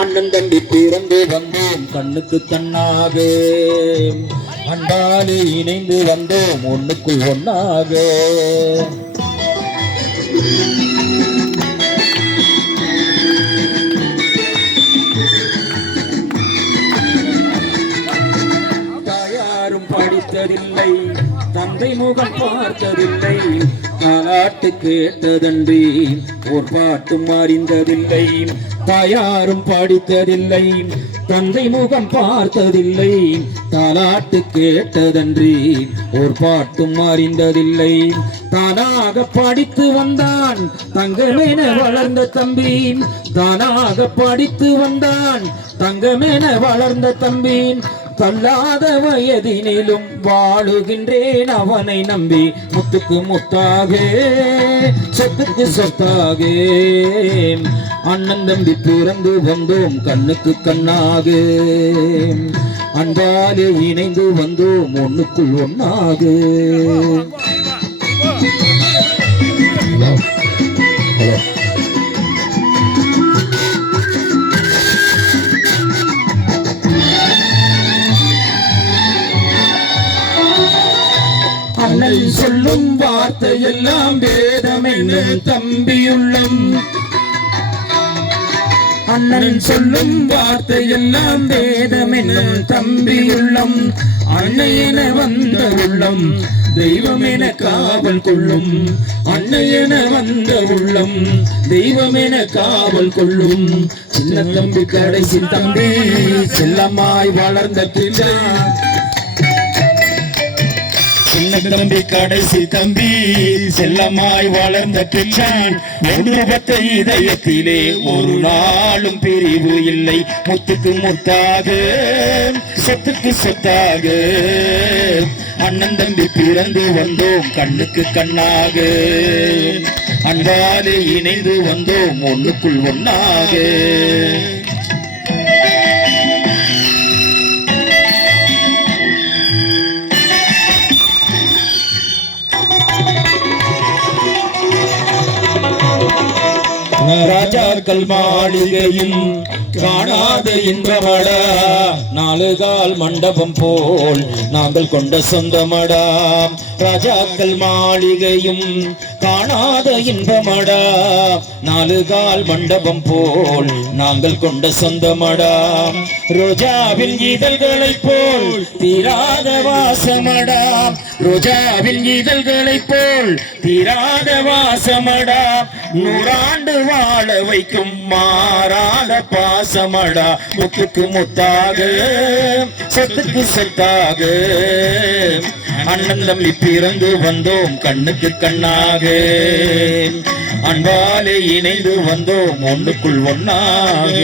அண்ணன் தம்பி பிறந்து வந்தோம் கண்ணுக்கு கண்ணாக அண்டாலே இணைந்து வந்தோம் ஒண்ணுக்குள் ஒண்ணாக தாயாரும் படித்ததில்லை தந்தை முகம் பார்த்ததில்லை. தாலாட்டு கேட்டதன்றி ஓர் பாட்டும் அறிந்ததில்லை. தாயாரும் படித்ததில்லை. தந்தை முகம் பார்த்ததில்லை. தாலாட்டு கேட்டதன்றி ஓர் பாட்டும் அறிந்ததில்லை. தானாக படித்து வந்தான் தங்கமென வளர்ந்த தம்பி தானாக படித்து வந்தான் தங்கமென வளர்ந்த தம்பி தள்ளாத வயதினிலும் வாழுகின்றேன் அவனை நம்பி. முத்துக்கு முத்தாக சொத்துக்கு சொத்தாக. அண்ணன் தம்பி பிறந்து வந்தோம் கண்ணுக்கு கண்ணாக. அன்பாலே இணைந்து வந்தோம் ஒண்ணுக்குள் ஒன்னாக அண்ணன் சொல்லும் வார்த்தையெல்லாம் வேதம் என்ன தம்பியுள்ளம். அண்ணன் சொல்லும் வார்த்தையெல்லாம் வேதம் என்ன தம்பியுள்ளம். அன்னையென வந்த உள்ளம் தெய்வம் என காவல் கொள்ளும். அன்னையென வந்த உள்ளம் தெய்வம் என காவல் கொள்ளும். சின்ன தம்பி கடைசி தம்பி செல்லமாய் வளர்ந்த பிள்ளை சின்ன தம்பி கடைசி தம்பி செல்லமாய் வளர்ந்த கிச்சான் ஒன்றுபட்ட இதயத்திலே ஒரு நாளும் பிரிவு இல்லை. முத்துக்கு முத்தாக சொத்துக்கு சொத்தாக. அண்ணன் தம்பி பிறந்து வந்தோம் கண்ணுக்கு கண்ணாக. அன்பாலே இணைந்து வந்தோம் ஒண்ணுக்குள் ஒன்னாக ராஜாக்கள் மாளிகையில் காணாத இன்பமடா. நாலு கால் மண்டபம் போல் நாங்கள் கொண்ட சொந்தமடா. ராஜாக்கள் மாளிகையும் காணாத இன்பமடா. நாலு கால் மண்டபம் போல் நாங்கள் கொண்ட சொந்தமடா. ரோஜாவில் இதழ்களை போல் தீராத வாசமடா. ரோஜாவில் இதழ்களை போல் தீராத வாசமடா. நூறாண்டு வாழ வைக்கும் மாறாத பாச சமடா முத்துக்கு முத்தாக சொத்துக்கு சொத்தாக. அண்ணன் தம்பி பிறந்து வந்தோம் கண்ணுக்கு கண்ணாக. அன்பாலே இணைந்து வந்தோம் ஒண்ணுக்குள் ஒன்னாக.